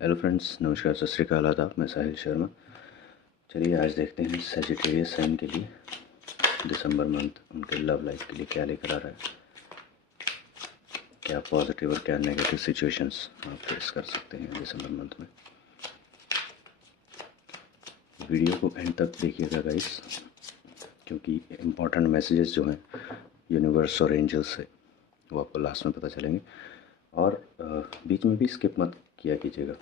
Hello friends, नमस्कार, सत श्री अकाल, आदाब। मैं साहिल शर्मा। चलिए आज देखते हैं सजिटेरियस साइन के लिए दिसंबर मंथ उनके लव लाइफ के लिए क्या लेकर आ रहा है। क्या पॉजिटिव और क्या नेगेटिव सिचुएशंस आप फेस कर सकते हैं दिसंबर मंथ में। वीडियो को एंड तक देखिएगा गाइस, क्योंकि इम्पोर्टेंट मैसेजेस जो हैं यूनिवर्स और एंजल्स से वो आपको लास्ट में पता चलेंगे। और बीच में भी स्किप मत किया कीजिएगा,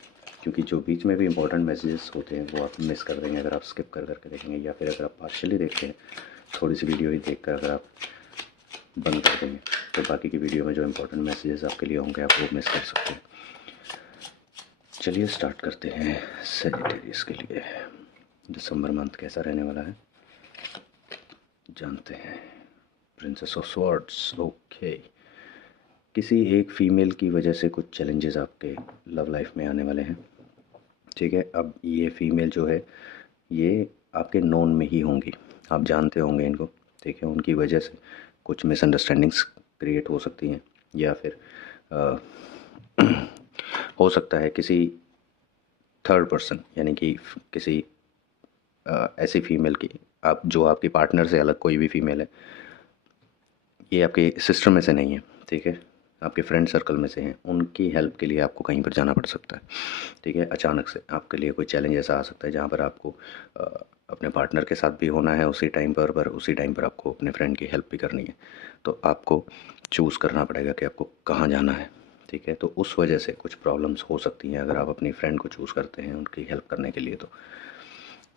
क्योंकि जो बीच में भी इंपॉर्टेंट मैसेजेस होते हैं वो आप मिस कर देंगे अगर आप स्किप कर करके देखेंगे, या फिर अगर आप पार्शियली देखते हैं, थोड़ी सी वीडियो ही देखकर अगर आप बंद कर देंगे तो बाकी की वीडियो में जो इंपॉर्टेंट मैसेजेस आपके लिए होंगे आप वो मिस कर सकते हैं। चलिए स्टार्ट करते हैं सजिटेरियस के लिए दिसंबर मंथ कैसा रहने वाला है, जानते हैं। Princess of swords. ओके, किसी एक फीमेल की वजह से कुछ चैलेंजेस आपके लव लाइफ में आने वाले हैं। ठीक है, अब ये फीमेल जो है ये आपके नोन में ही होंगी, आप जानते होंगे इनको। ठीक है, उनकी वजह से कुछ मिसअंडरस्टैंडिंग्स क्रिएट हो सकती हैं, या फिर आ, हो सकता है किसी थर्ड पर्सन, यानी कि किसी ऐसी फीमेल की, आप जो आपकी पार्टनर से अलग कोई भी फीमेल है, ये आपके सिस्टर में से नहीं है। ठीक है, आपके फ्रेंड सर्कल में से हैं, उनकी हेल्प के लिए आपको कहीं पर जाना पड़ सकता है। ठीक है, अचानक से आपके लिए कोई चैलेंज ऐसा आ सकता है जहाँ पर आपको अपने पार्टनर के साथ भी होना है उसी टाइम पर उसी टाइम पर आपको अपने फ्रेंड की हेल्प भी करनी है। तो आपको चूज़ करना पड़ेगा कि आपको कहाँ जाना है। ठीक है, तो उस वजह से कुछ प्रॉब्लम्स हो सकती हैं अगर आप अपनी फ्रेंड को चूज़ करते हैं उनकी हेल्प करने के लिए।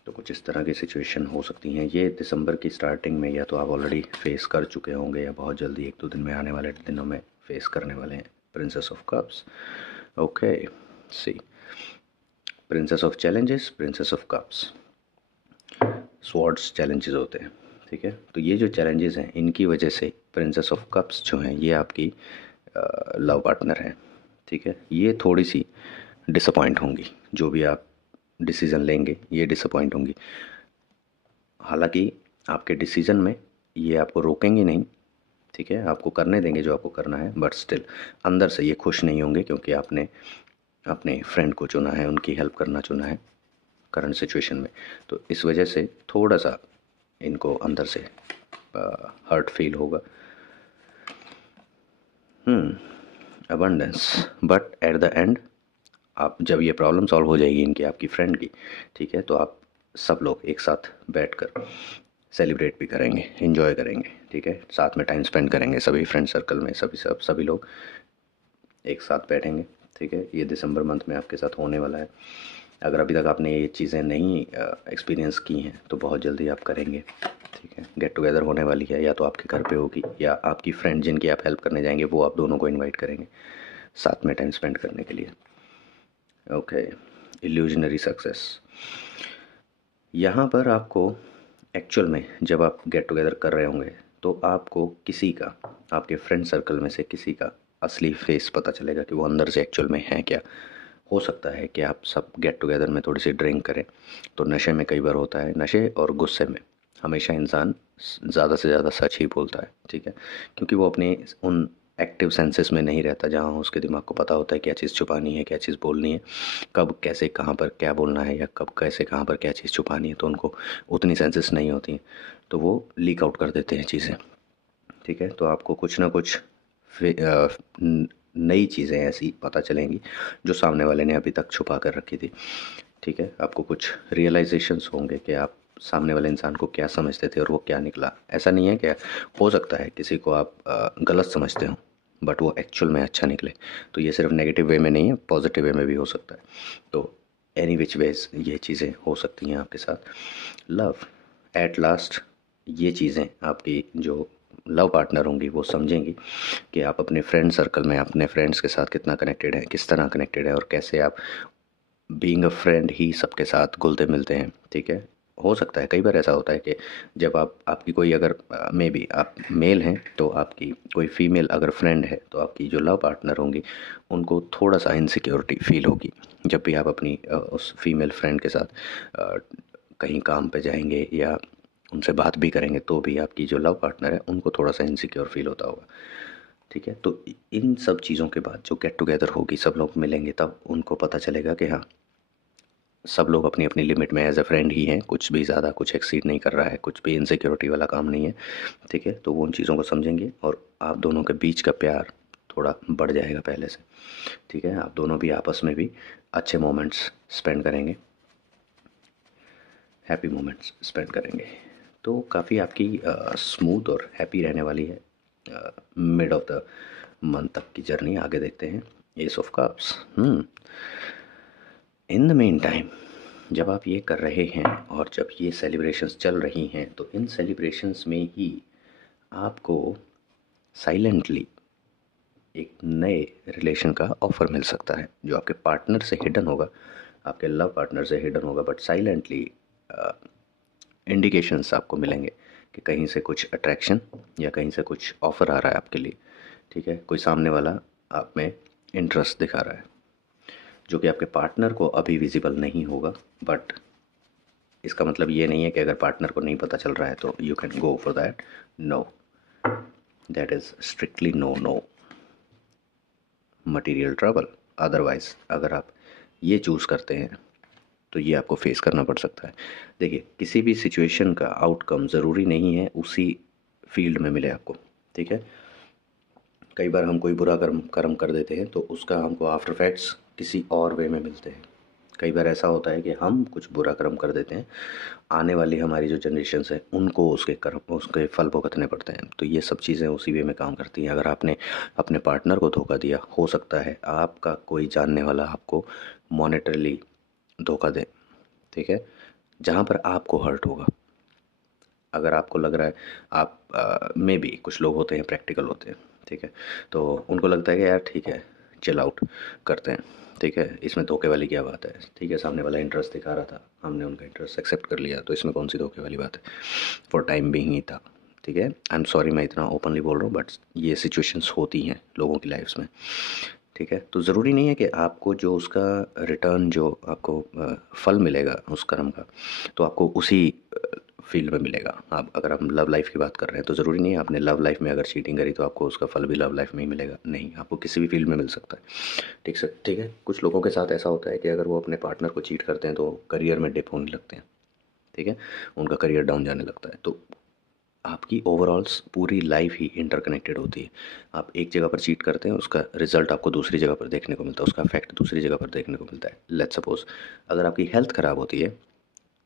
तो कुछ इस तरह की सिचुएशन हो सकती हैं ये दिसंबर की स्टार्टिंग में, या तो आप ऑलरेडी फेस कर चुके होंगे या बहुत जल्दी 1-2 दिन में आने वाले दिनों में फेस करने वाले हैं। Princess of cups. Okay, see, princess of challenges, princess of cups, swords challenges होते हैं। ठीक है, तो ये जो चैलेंजेस हैं इनकी वजह से प्रिंसेस ऑफ कप्स जो हैं ये आपकी लव पार्टनर हैं। ठीक है, ये थोड़ी सी डिसअपॉइंट होंगी, जो भी आप डिसीज़न लेंगे ये डिसअपॉइंट होंगी। हालांकि आपके डिसीज़न में ये आपको रोकेंगे नहीं। ठीक है, आपको करने देंगे जो आपको करना है, बट स्टिल अंदर से ये खुश नहीं होंगे, क्योंकि आपने अपने फ्रेंड को चुना है, उनकी हेल्प करना चुना है करंट सिचुएशन में। तो इस वजह से थोड़ा सा इनको अंदर से हर्ट फील होगा। Abundance, but at the end आप जब ये प्रॉब्लम सॉल्व हो जाएगी इनकी, आपकी फ्रेंड की, ठीक है, तो आप सब लोग एक साथ बैठकर सेलिब्रेट भी करेंगे, इन्जॉय करेंगे। ठीक है, साथ में टाइम स्पेंड करेंगे, सभी फ्रेंड सर्कल में सभी लोग एक साथ बैठेंगे। ठीक है, ये दिसंबर मंथ में आपके साथ होने वाला है। अगर अभी तक आपने ये चीज़ें नहीं एक्सपीरियंस की हैं तो बहुत जल्दी आप करेंगे। ठीक है, गेट टुगेदर होने वाली है, या तो आपके घर पे होगी या आपकी फ्रेंड जिनकी आप हेल्प करने जाएंगे वो आप दोनों को इनवाइट करेंगे साथ में टाइम स्पेंड करने के लिए। Okay, illusionary success. यहाँ पर आपको एक्चुअल में जब आप गेट टुगेदर कर रहे होंगे तो आपको किसी का, आपके फ्रेंड सर्कल में से किसी का असली फेस पता चलेगा कि वो अंदर से एक्चुअल में है क्या। हो सकता है कि आप सब गेट टुगेदर में थोड़ी सी ड्रिंक करें, तो नशे में कई बार होता है, नशे और गुस्से में हमेशा इंसान ज़्यादा से ज़्यादा सच ही बोलता है। ठीक है, क्योंकि वो अपने उन एक्टिव सेंसेस में नहीं रहता जहाँ उसके दिमाग को पता होता है क्या चीज़ छुपानी है, क्या चीज़ बोलनी है, कब कैसे कहाँ पर क्या बोलना है, या कब कैसे कहाँ पर क्या चीज़ छुपानी है। तो उनको उतनी सेंसेस नहीं होती हैं, तो वो लीक आउट कर देते हैं चीज़ें। ठीक है, तो आपको कुछ ना कुछ नई चीज़ें ऐसी पता चलेंगी जो सामने वाले ने अभी तक छुपा कर रखी थी। ठीक है, आपको कुछ रियलाइजेशंस होंगे कि आप सामने वाले इंसान को क्या समझते थे और वो क्या निकला। ऐसा नहीं है कि हो सकता है किसी को आप गलत समझते हो बट वो एक्चुअल में अच्छा निकले, तो ये सिर्फ नेगेटिव वे में नहीं है, पॉजिटिव वे में भी हो सकता है। तो एनी विच वेज ये चीज़ें हो सकती हैं आपके साथ। लव, एट लास्ट ये चीज़ें आपकी जो लव पार्टनर होंगी वो समझेंगी कि आप अपने फ्रेंड सर्कल में अपने फ्रेंड्स के साथ कितना कनेक्टेड हैं, किस तरह कनेक्टेड है, और कैसे आप बीइंग अ फ्रेंड ही सबके साथ घुलते मिलते हैं। ठीक है, हो सकता है कई बार ऐसा होता है कि जब आपकी कोई अगर मे बी आप मेल हैं तो आपकी कोई फीमेल अगर फ्रेंड है तो आपकी जो लव पार्टनर होंगी उनको थोड़ा सा इनसिक्योरिटी फील होगी जब भी आप अपनी उस फीमेल फ्रेंड के साथ कहीं काम पे जाएंगे या उनसे बात भी करेंगे, तो भी आपकी जो लव पार्टनर है उनको थोड़ा सा इनसिक्योर फील होता होगा। ठीक है। तो इन सब चीज़ों के बाद जो गेट टुगेदर होगी, सब लोग मिलेंगे, तब उनको पता चलेगा कि हाँ, सब लोग अपनी अपनी लिमिट में एज ए फ्रेंड ही हैं, कुछ भी ज़्यादा कुछ एक्सीड नहीं कर रहा है, कुछ भी इनसिक्योरिटी वाला काम नहीं है। ठीक है। तो वो उन चीज़ों को समझेंगे और आप दोनों के बीच का प्यार थोड़ा बढ़ जाएगा पहले से। ठीक है। आप दोनों भी आपस में भी अच्छे मोमेंट्स स्पेंड करेंगे, हैप्पी मोमेंट्स स्पेंड करेंगे। तो काफ़ी आपकी स्मूथ और हैप्पी रहने वाली है मिड ऑफ द मंथ तक की जर्नी। आगे देखते हैं S of cups. In the main time, जब आप ये कर रहे हैं और जब ये सेलिब्रेशंस चल रही हैं, तो इन सेलिब्रेशंस में ही आपको साइलेंटली एक नए रिलेशन का ऑफ़र मिल सकता है, जो आपके पार्टनर से हिडन होगा, आपके लव पार्टनर से हिडन होगा, बट साइलेंटली इंडिकेशंस आपको मिलेंगे कि कहीं से कुछ अट्रैक्शन या कहीं से कुछ ऑफ़र आ रहा है आपके लिए। ठीक है। कोई सामने वाला आप में इंटरेस्ट दिखा रहा है, जो कि आपके पार्टनर को अभी विजिबल नहीं होगा, बट इसका मतलब ये नहीं है कि अगर पार्टनर को नहीं पता चल रहा है तो you can go for that. No, that is strictly no no, material trouble. Otherwise अगर आप ये चूज़ करते हैं तो ये आपको फेस करना पड़ सकता है। देखिए, किसी भी सिचुएशन का आउटकम ज़रूरी नहीं है उसी फील्ड में मिले आपको। ठीक है। कई बार हम कोई बुरा कर्म कर्म कर देते हैं तो उसका हमको आफ्टर इफेक्ट्स किसी और वे में मिलते हैं। कई बार ऐसा होता है कि हम कुछ बुरा कर्म कर देते हैं, आने वाली हमारी जो जनरेशन्स है उनको उसके कर्म उसके फल भुगतने पड़ते हैं। तो ये सब चीज़ें उसी वे में काम करती हैं। अगर आपने अपने पार्टनर को धोखा दिया, हो सकता है आपका कोई जानने वाला आपको मॉनेटरली धोखा दे। ठीक है। जहाँ पर आपको हर्ट होगा, अगर आपको लग रहा है आप में भी कुछ लोग होते हैं प्रैक्टिकल होते हैं। ठीक है। तो उनको लगता है कि यार ठीक है, चिल आउट करते हैं। ठीक है, इसमें धोखे वाली क्या बात है। ठीक है, सामने वाला इंटरेस्ट दिखा रहा था, हमने उनका इंटरेस्ट एक्सेप्ट कर लिया, तो इसमें कौन सी धोखे वाली बात है। फॉर टाइम बीइंग ही था। ठीक है। आई एम सॉरी मैं इतना ओपनली बोल रहा हूँ, बट ये सिचुएशंस होती हैं लोगों की लाइफ्स में। ठीक है। तो ज़रूरी नहीं है कि आपको जो उसका रिटर्न जो आपको फल मिलेगा उस कर्म का, तो आपको उसी फील्ड में मिलेगा। आप अगर हम लव लाइफ की बात कर रहे हैं तो ज़रूरी नहीं है आपने लव लाइफ में अगर चीटिंग करी तो आपको उसका फल भी लव लाइफ में ही मिलेगा। नहीं, आपको किसी भी फील्ड में मिल सकता है। ठीक है। कुछ लोगों के साथ ऐसा होता है कि अगर वो अपने पार्टनर को चीट करते हैं तो करियर में डिप होने लगते हैं। ठीक है। उनका करियर डाउन जाने लगता है। तो आपकी ओवरऑल्स पूरी लाइफ ही इंटरकनेक्टेड होती है। आप एक जगह पर चीट करते हैं, उसका रिजल्ट आपको दूसरी जगह पर देखने को मिलता है, उसका इफेक्ट दूसरी जगह पर देखने को मिलता है। लेट्स सपोज अगर आपकी हेल्थ ख़राब होती है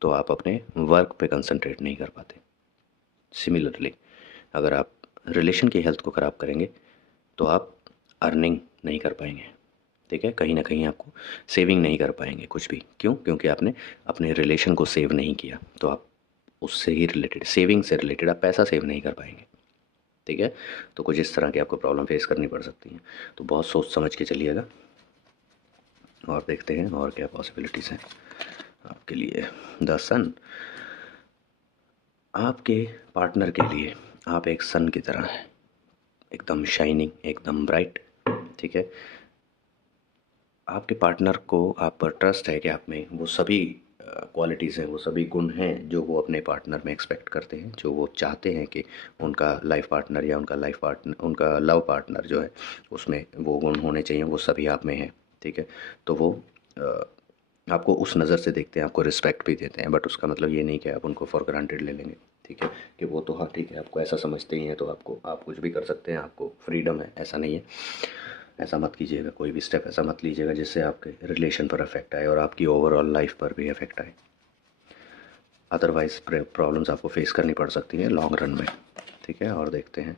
तो आप अपने वर्क पे कंसंट्रेट नहीं कर पाते। सिमिलरली अगर आप रिलेशन की हेल्थ को ख़राब करेंगे तो आप अर्निंग नहीं कर पाएंगे। ठीक है। कहीं ना कहीं आपको सेविंग नहीं कर पाएंगे कुछ भी। क्यों? क्योंकि आपने अपने रिलेशन को सेव नहीं किया। तो आप उससे ही रिलेटेड, सेविंग से रिलेटेड आप पैसा सेव नहीं कर पाएंगे। ठीक है। तो कुछ इस तरह की आपको प्रॉब्लम फेस करनी पड़ सकती है। तो बहुत सोच समझ के चलिएगा और देखते हैं और क्या पॉसिबिलिटीज़ हैं आपके लिए। द सन, आपके पार्टनर के लिए आप एक सन की तरह हैं, एकदम शाइनिंग, एकदम ब्राइट। ठीक है। आपके पार्टनर को आप पर ट्रस्ट है कि आप में वो सभी क्वालिटीज़ हैं, वो सभी गुण हैं जो वो अपने पार्टनर में एक्सपेक्ट करते हैं, जो वो चाहते हैं कि उनका लाइफ पार्टनर या उनका लव पार्टनर जो है उसमें वो गुण होने चाहिए, वो सभी आप में हैं। ठीक है। तो वो अ, आपको उस नज़र से देखते हैं, आपको रिस्पेक्ट भी देते हैं, बट उसका मतलब ये नहीं कि आप उनको फॉर ग्रांटेड ले लेंगे। ठीक है। कि वो तो हाँ ठीक है, आपको ऐसा समझते ही हैं तो आपको आप कुछ भी कर सकते हैं, आपको फ्रीडम है, ऐसा नहीं है। ऐसा मत कीजिएगा, कोई भी स्टेप ऐसा मत लीजिएगा जिससे आपके रिलेशन पर अफेक्ट आए और आपकी ओवरऑल लाइफ पर भी अफेक्ट आए। अदरवाइज प्रॉब्लम्स आपको फेस करनी पड़ सकती हैं लॉन्ग रन में। ठीक है। और देखते हैं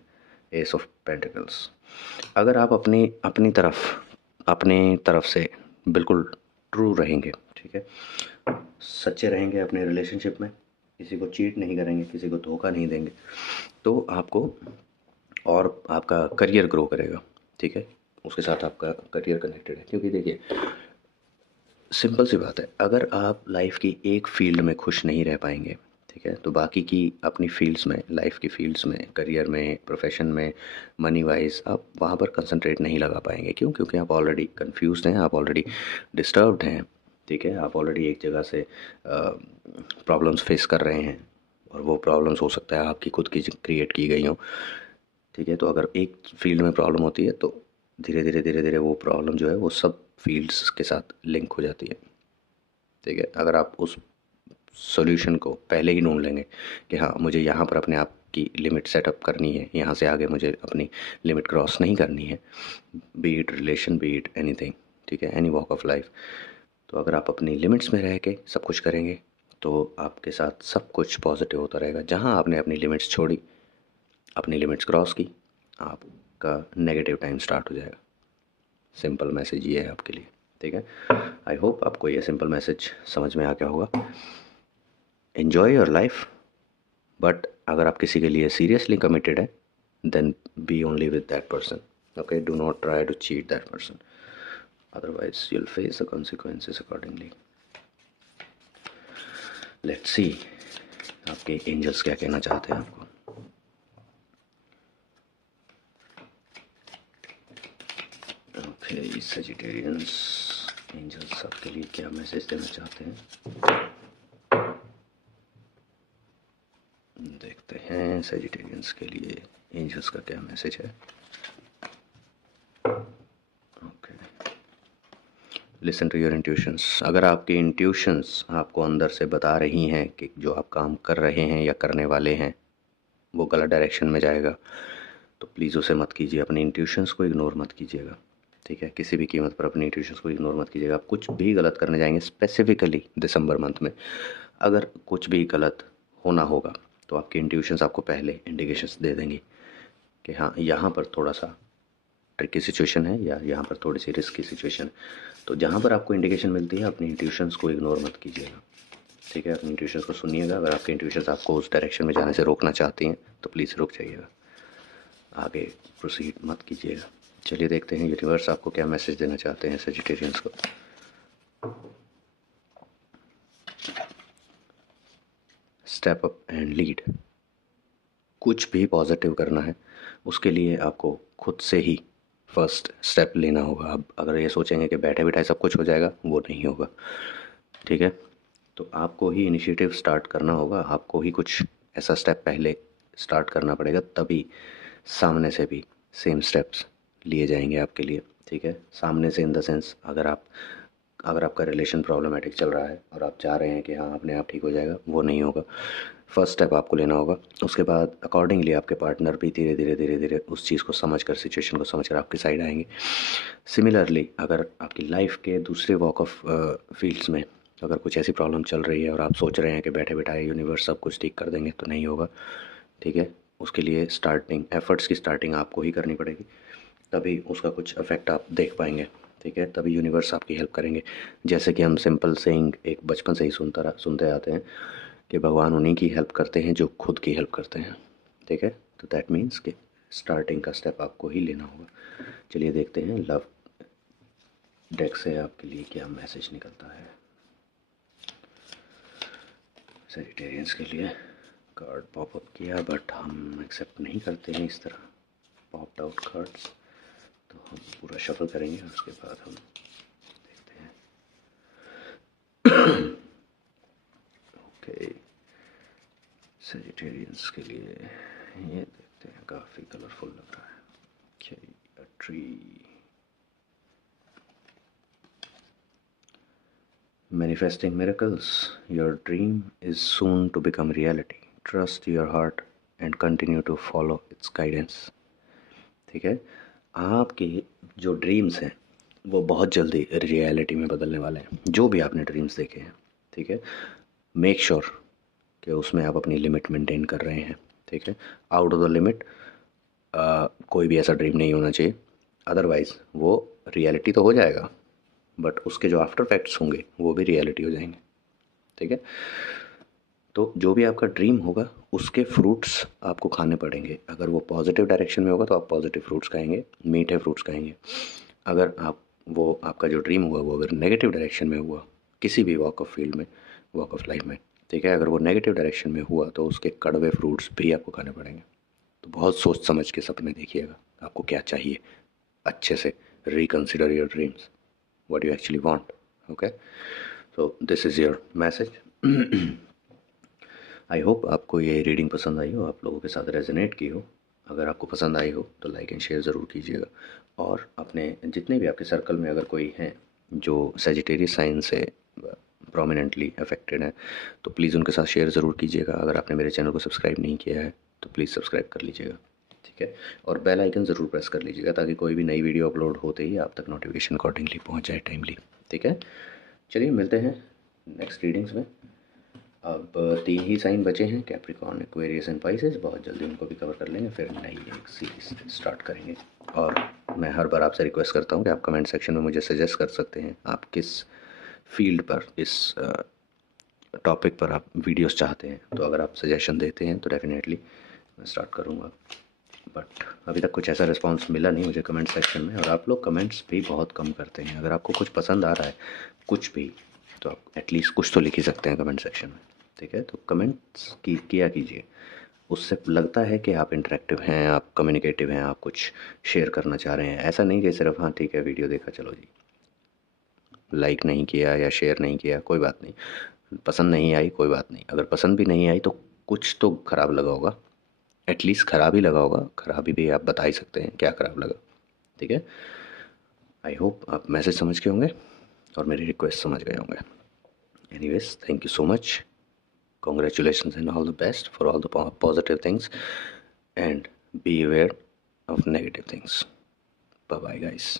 एस ऑफ पेंटिकल्स। अगर आप अपनी तरफ से बिल्कुल ट्रू रहेंगे, ठीक है, सच्चे रहेंगे अपने रिलेशनशिप में, किसी को चीट नहीं करेंगे, किसी को धोखा नहीं देंगे, तो आपको और आपका करियर ग्रो करेगा। ठीक है। उसके साथ आपका करियर कनेक्टेड है, क्योंकि देखिए सिंपल सी बात है, अगर आप लाइफ की एक फील्ड में खुश नहीं रह पाएंगे, ठीक है, तो बाकी की अपनी फील्ड्स में, लाइफ की फील्ड्स में, करियर में, प्रोफेशन में, मनी वाइज आप वहाँ पर कंसंट्रेट नहीं लगा पाएंगे। क्यों? क्योंकि आप ऑलरेडी कंफ्यूज्ड हैं, आप ऑलरेडी डिस्टर्ब्ड हैं। ठीक है। आप ऑलरेडी एक जगह से प्रॉब्लम्स फेस कर रहे हैं और वो प्रॉब्लम्स हो सकता है आपकी खुद की क्रिएट की गई हों। ठीक है। तो अगर एक फील्ड में प्रॉब्लम होती है तो धीरे धीरे वो प्रॉब्लम जो है वो सब फील्ड्स के साथ लिंक हो जाती है। ठीक है। अगर आप उस सॉल्यूशन को पहले ही ढूंढ लेंगे कि हाँ मुझे यहाँ पर अपने आप की लिमिट सेटअप करनी है, यहाँ से आगे मुझे अपनी लिमिट क्रॉस नहीं करनी है, B it relation, B it anything, ठीक है, एनी वॉक ऑफ लाइफ। तो अगर आप अपनी लिमिट्स में रह के सब कुछ करेंगे तो आपके साथ सब कुछ पॉजिटिव होता रहेगा। जहाँ आपने अपनी लिमिट्स छोड़ी, अपनी लिमिट्स क्रॉस की, आपका नेगेटिव टाइम स्टार्ट हो जाएगा। सिंपल मैसेज ये है आपके लिए। ठीक है। आई होप आपको ये सिंपल मैसेज समझ में आ गया होगा। एन्जॉय योर लाइफ, बट अगर आप किसी के लिए सीरियसली कमिटेड है then be only with that person. Okay, do not try to cheat that person, otherwise you'll face the consequences accordingly. Let's see आपके एंजल्स क्या कहना चाहते हैं आपको। ओके सजिटेरियंस, एंजल्स आपके लिए क्या मैसेज देना चाहते हैं, देखते हैं सजिटेरियंस के लिए एंजल्स का क्या मैसेज है। Okay, listen to your intuitions. अगर आपके इंट्यूशंस आपको अंदर से बता रही हैं कि जो आप काम कर रहे हैं या करने वाले हैं वो गलत डायरेक्शन में जाएगा, तो प्लीज़ उसे मत कीजिए। अपने इंट्यूशंस को इग्नोर मत कीजिएगा। ठीक है, किसी भी कीमत पर अपने इंट्यूशंस को इग्नोर मत कीजिएगा। आप कुछ भी गलत करने जाएंगे, स्पेसिफिकली दिसंबर मंथ में अगर कुछ भी गलत होना होगा तो आपके इंट्यूशंस आपको पहले इंडिकेशंस दे देंगी कि हाँ यहाँ पर थोड़ा सा ट्रिकी सिचुएशन है या यहाँ पर थोड़ी सी रिस्की सिचुएशन है। तो जहाँ पर आपको इंडिकेशन मिलती है अपनी इंट्यूशंस को इग्नोर मत कीजिएगा। ठीक है, अपनी इंट्यूशंस को सुनिएगा। अगर आपके इंट्यूशंस आपको उस डायरेक्शन में जाने से रोकना चाहती हैं तो प्लीज़ रुक जाइएगा, आगे प्रोसीड मत कीजिएगा। चलिए देखते हैं यूनिवर्स आपको क्या मैसेज देना चाहते हैं सजिटेरियंस को। Step up and lead. कुछ भी पॉजिटिव करना है उसके लिए आपको खुद से ही फर्स्ट स्टेप लेना होगा। अब अगर ये सोचेंगे कि बैठे बैठाए सब कुछ हो जाएगा, वो नहीं होगा। ठीक है, तो आपको ही इनिशिएटिव स्टार्ट करना होगा, आपको ही कुछ ऐसा स्टेप पहले स्टार्ट करना पड़ेगा, तभी सामने से भी सेम स्टेप्स लिए जाएंगे आपके लिए। ठीक है, सामने से इन द सेंस अगर आपका रिलेशन प्रॉब्लमेटिक चल रहा है और आप चाह रहे हैं कि हाँ अपने आप ठीक हो जाएगा, वो नहीं होगा। फर्स्ट स्टेप आपको लेना होगा, उसके बाद अकॉर्डिंगली आपके पार्टनर भी धीरे धीरे उस चीज़ को समझकर, सिचुएशन को समझकर आपके साइड आएंगे। सिमिलरली अगर आपकी लाइफ के दूसरे वॉक ऑफ फील्ड्स में अगर कुछ ऐसी प्रॉब्लम चल रही है और आप सोच रहे हैं कि बैठे बैठाए यूनिवर्स सब कुछ ठीक कर देंगे, तो नहीं होगा। ठीक है, उसके लिए स्टार्टिंग एफर्ट्स की स्टार्टिंग आपको ही करनी पड़ेगी, तभी उसका कुछ इफेक्ट आप देख पाएंगे। ठीक है, तभी यूनिवर्स आपकी हेल्प करेंगे। जैसे कि हम सिंपल सेइंग एक बचपन से ही सुनते आते हैं कि भगवान उन्हीं की हेल्प करते हैं जो खुद की हेल्प करते हैं। ठीक है, तो दैट मीन्स कि स्टार्टिंग का स्टेप आपको ही लेना होगा। चलिए देखते हैं लव डेक से आपके लिए क्या मैसेज निकलता है सजिटेरियंस के लिए। कार्ड पॉपअप किया बट हम एक्सेप्ट नहीं करते हैं इस तरह पॉप्ड आउट कार्ड्स, तो हम पूरा शफल करेंगे और उसके बाद हम देखते हैं। ओके, सजिटेरियंस के लिए ये देखते हैं, काफ़ी कलरफुल लग रहा है। Okay, a tree, manifesting miracles, your dream is soon to become reality, trust your heart and continue to follow its guidance। ठीक है, आपके जो ड्रीम्स हैं वो बहुत जल्दी रियलिटी में बदलने वाले हैं, जो भी आपने ड्रीम्स देखे हैं। ठीक है, मेक श्योर कि उसमें आप अपनी लिमिट मेंटेन कर रहे हैं। ठीक है, आउट ऑफ द लिमिट कोई भी ऐसा ड्रीम नहीं होना चाहिए, अदरवाइज़ वो रियलिटी तो हो जाएगा बट उसके जो आफ्टर फैक्ट्स होंगे वो भी रियलिटी हो जाएंगे। ठीक है, तो जो भी आपका ड्रीम होगा उसके फ्रूट्स आपको खाने पड़ेंगे। अगर वो पॉजिटिव डायरेक्शन में होगा तो आप पॉजिटिव फ्रूट्स खाएंगे, मीठे फ्रूट्स खाएंगे। अगर आपका जो ड्रीम हुआ वो अगर नेगेटिव डायरेक्शन में हुआ, किसी भी वॉक ऑफ फील्ड में, वॉक ऑफ लाइफ में, ठीक है, अगर वो नेगेटिव डायरेक्शन में हुआ तो उसके कड़वे फ्रूट्स भी आपको खाने पड़ेंगे। तो बहुत सोच समझ के सपने देखिएगा, आपको क्या चाहिए, अच्छे से reconsider your dreams, what you actually want। okay, so this is your message। I hope आपको ये रीडिंग पसंद आई हो, आप लोगों के साथ रेजोनेट की हो। अगर आपको पसंद आई हो तो लाइक एंड शेयर ज़रूर कीजिएगा, और अपने जितने भी आपके सर्कल में अगर कोई है जो सेजिटेरियस साइन से प्रोमिनेंटली अफेक्टेड है तो प्लीज़ उनके साथ शेयर ज़रूर कीजिएगा। अगर आपने मेरे चैनल को सब्सक्राइब नहीं किया है तो प्लीज़ सब्सक्राइब कर लीजिएगा, ठीक है। और बेल आइकन ज़रूर प्रेस कर लीजिएगा ताकि कोई भी नई वीडियो अपलोड होते ही आप तक नोटिफिकेशन अकॉर्डिंगली पहुंच जाए टाइमली, ठीक है। चलिए मिलते हैं नेक्स्ट रीडिंग्स में। अब 3 ही साइन बचे हैं, कैप्रिकॉर्न, एक्वेरियस एंड पाइसेस। बहुत जल्दी उनको भी कवर कर लेंगे, फिर नई एक सीरीज स्टार्ट करेंगे। और मैं हर बार आपसे रिक्वेस्ट करता हूँ कि आप कमेंट सेक्शन में मुझे सजेस्ट कर सकते हैं आप किस फील्ड पर, इस टॉपिक पर आप वीडियोस चाहते हैं। तो अगर आप सजेशन देते हैं तो डेफिनेटली मैं स्टार्ट करूँगा। बट अभी तक कुछ ऐसा रिस्पांस मिला नहीं मुझे कमेंट सेक्शन में, और आप लोग कमेंट्स भी बहुत कम करते हैं। अगर आपको कुछ पसंद आ रहा है कुछ भी, तो आप एटलीस्ट कुछ तो लिख ही सकते हैं कमेंट सेक्शन में, ठीक है। तो कमेंट्स किया कीजिए, उससे लगता है कि आप इंटरेक्टिव हैं, आप कम्युनिकेटिव हैं, आप कुछ शेयर करना चाह रहे हैं। ऐसा नहीं कि सिर्फ हाँ ठीक है वीडियो देखा चलो जी, लाइक नहीं किया या शेयर नहीं किया कोई बात नहीं, पसंद नहीं आई कोई बात नहीं। अगर पसंद भी नहीं आई तो कुछ तो ख़राब लगा होगा, एटलीस्ट ख़राब ही लगा होगा, ख़राबी भी आप बता ही सकते हैं क्या ख़राब लगा, ठीक है। आई होप आप मैसेज समझ गए होंगे और मेरी रिक्वेस्ट समझ गए होंगे। Anyways, thank you so much, congratulations and all the best for all the positive things, and be aware of negative things. Bye bye guys.